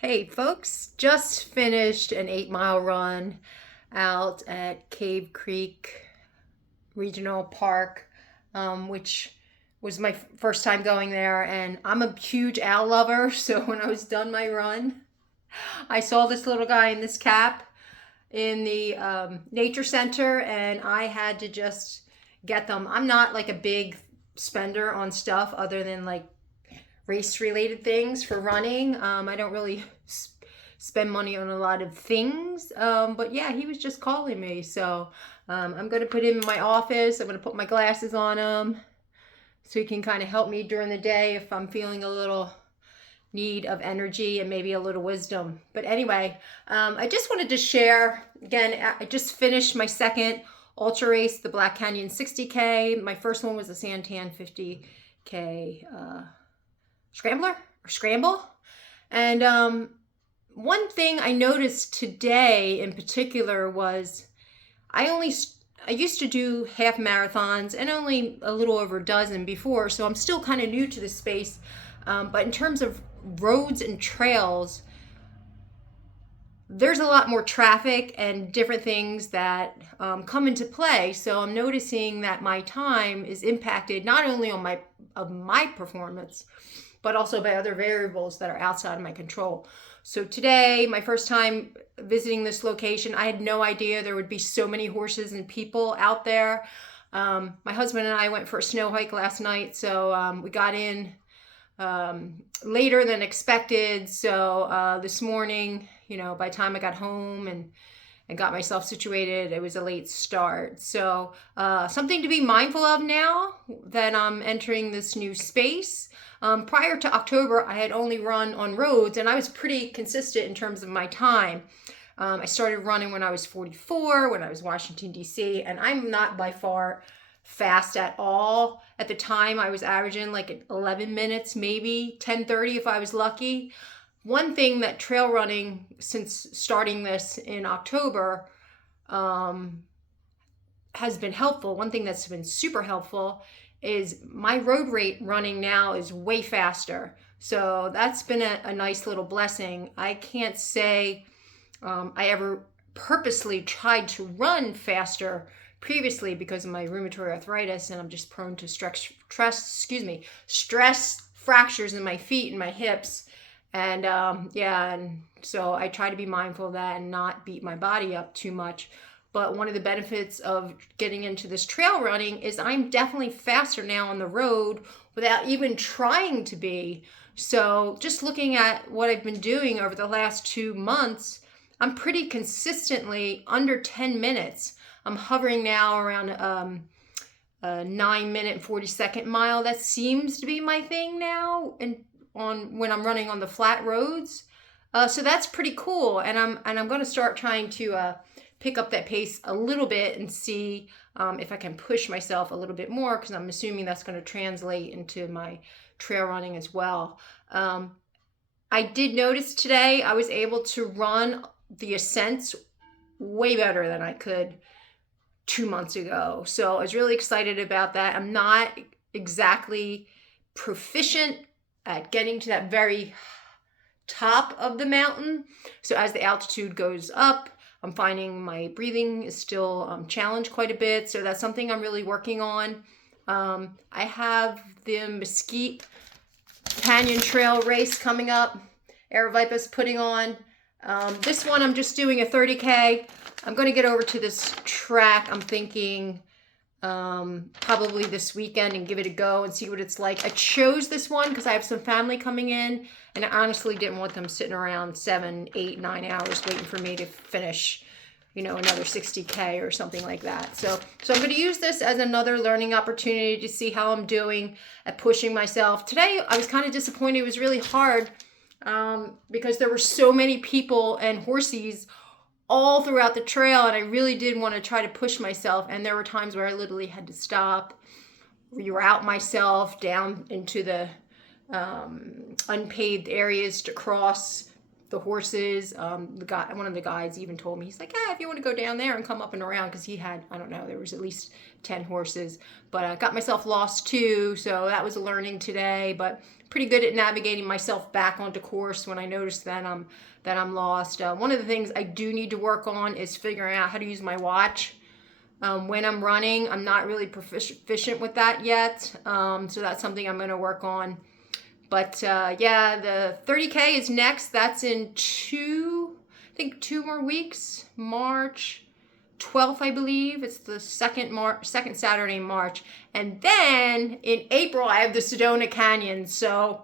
Hey folks, just finished an 8 mile run out at Cave Creek Regional Park, which was my first time going there. And I'm a huge owl lover, so when I was done my run, I saw this little guy in this cap in the nature center, and I had to just get them. I'm not like a big spender on stuff other than like race related things for running. I don't really spend money on a lot of things. But yeah, he was just calling me. So I'm going to put him in my office. I'm going to put my glasses on him so he can kind of help me during the day if I'm feeling a little need of energy and maybe a little wisdom. But anyway, I just wanted to share again. I just finished my second ultra race, the Black Canyon 60K. My first one was the Santan 50K scrambler or scramble. And one thing I noticed today in particular was I only I used to do half marathons and only a little over a dozen before, so I'm still kind of new to the space. But in terms of roads and trails, there's a lot more traffic and different things that come into play. So I'm noticing that my time is impacted not only on my performance, but also by other variables that are outside of my control. So today, my first time visiting this location, I had no idea there would be so many horses and people out there. My husband and I went for a snow hike last night, so we got in later than expected. So this morning, by the time I got home and got myself situated, it was a late start. So something to be mindful of now that I'm entering this new space. Prior to October, I had only run on roads, and I was pretty consistent in terms of my time. I started running when I was 44, when I was Washington, D.C., and I'm not by far fast at all. At the time, I was averaging like 11 minutes, maybe 10:30 if I was lucky. One thing that trail running, since starting this in October, has been helpful. One thing that's been super helpful is my road rate running now is way faster. So that's been a nice little blessing. I can't say I ever purposely tried to run faster previously because of my rheumatoid arthritis, and I'm just prone to stress fractures in my feet and my hips. And and so I try to be mindful of that and not beat my body up too much. But one of the benefits of getting into this trail running is I'm definitely faster now on the road without even trying to be. So just looking at what I've been doing over the last 2 months, I'm pretty consistently under 10 minutes. I'm hovering now around a 9 minute and 40-second mile. That seems to be my thing now, and on when I'm running on the flat roads. So that's pretty cool, and I'm going to start trying to pick up that pace a little bit and see if I can push myself a little bit more, because I'm assuming that's going to translate into my trail running as well. I did notice today I was able to run the ascents way better than I could 2 months ago. So I was really excited about that. I'm not exactly proficient at getting to that very top of the mountain. So as the altitude goes up, I'm finding my breathing is still challenged quite a bit. So that's something I'm really working on. I have the Mesquite Canyon Trail race coming up. Aravaipa's putting on. This one I'm just doing a 30K. I'm going to get over to this track, I'm thinking probably this weekend, and give it a go and see what it's like. I chose this one because I have some family coming in, and I honestly didn't want them sitting around 7, 8, 9 hours waiting for me to finish, another 60K or something like that. So I'm going to use this as another learning opportunity to see how I'm doing at pushing myself. Today, I was kind of disappointed. It was really hard because there were so many people and horses all throughout the trail, and I really did want to try to push myself, and there were times where I literally had to stop, reroute myself down into the unpaved areas to cross the horses. One of the guides even told me, he's like, if you want to go down there and come up and around, because he had, I don't know, there was at least 10 horses. But I got myself lost too, so that was a learning today. But pretty good at navigating myself back onto course when I noticed that I'm lost. One of the things I do need to work on is figuring out how to use my watch. When I'm running, I'm not really proficient with that yet. So that's something I'm going to work on. But yeah, the 30K is next. That's in 2 more weeks. March 12th, I believe. It's the second Saturday in March. And then in April, I have the Sedona Canyon. So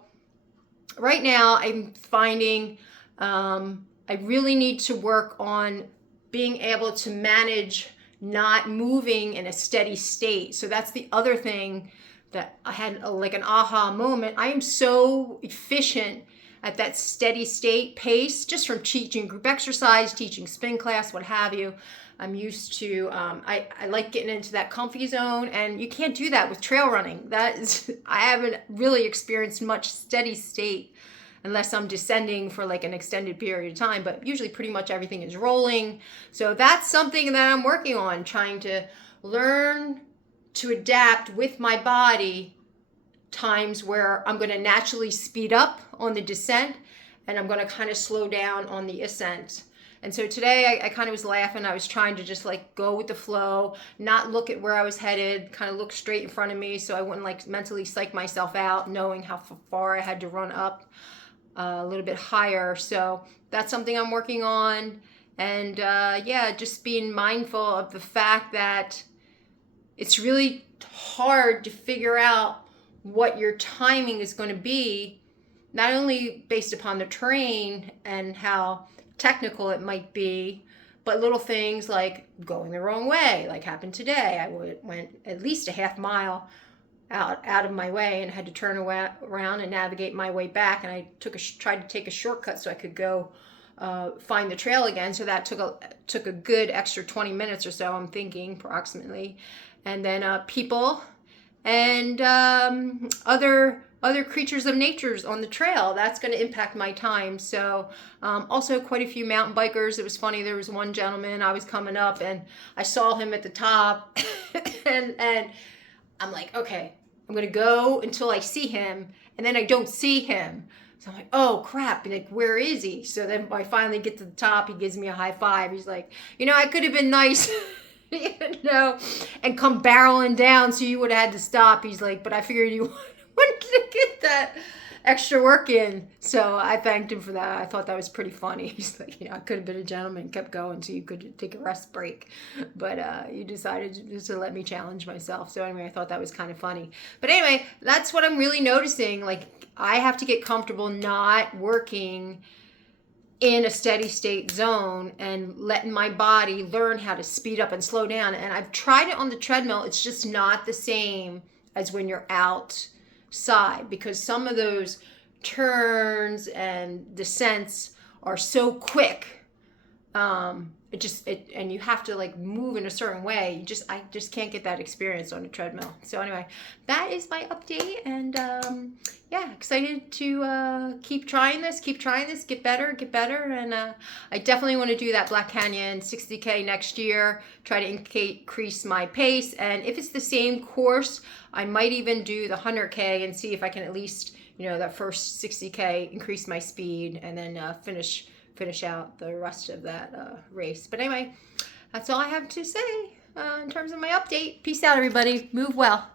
right now I'm finding I really need to work on being able to manage not moving in a steady state. So that's the other thing that I had like an aha moment. I am so efficient at that steady state pace just from teaching group exercise, teaching spin class, what have you. I'm used to, I like getting into that comfy zone, and you can't do that with trail running. I haven't really experienced much steady state unless I'm descending for like an extended period of time, but usually pretty much everything is rolling. So that's something that I'm working on, trying to learn to adapt with my body times where I'm going to naturally speed up on the descent and I'm going to kind of slow down on the ascent. And so today I kind of was laughing. I was trying to just like go with the flow, not look at where I was headed, kind of look straight in front of me so I wouldn't like mentally psych myself out knowing how far I had to run up a little bit higher. So that's something I'm working on. And yeah, just being mindful of the fact that it's really hard to figure out what your timing is going to be, not only based upon the terrain and how technical it might be, but little things like going the wrong way, like happened today. I went at least a half mile out of my way and had to turn around and navigate my way back, and I tried to take a shortcut so I could go find the trail again. So that took a good extra 20 minutes or so, I'm thinking, approximately. And then people and other creatures of nature on the trail, that's going to impact my time. So also quite a few mountain bikers. It was funny, there was one gentleman, I was coming up and I saw him at the top and I'm like, okay, I'm going to go until I see him, and then I don't see him. So I'm like, oh crap, like, where is he? So then I finally get to the top, he gives me a high five. He's like, I could have been nice, and come barreling down, so you would have had to stop. He's like, but I figured you wanted to get that extra work in. So I thanked him for that. I thought that was pretty funny. He's like, I could have been a gentleman, kept going so you could take a rest break. But you decided just to let me challenge myself. So anyway, I thought that was kind of funny. But anyway, that's what I'm really noticing. Like, I have to get comfortable not working in a steady state zone and letting my body learn how to speed up and slow down. And I've tried it on the treadmill. It's just not the same as when you're outside, because some of those turns and descents are so quick. And you have to like move in a certain way. I just can't get that experience on a treadmill. So anyway, that is my update, and yeah, excited to keep trying this, get better, and I definitely want to do that Black Canyon 60K next year, try to increase my pace, and if it's the same course, I might even do the 100K and see if I can at least, that first 60K increase my speed, and then finish out the rest of that race. But anyway, that's all I have to say in terms of my update. Peace out, everybody. Move well.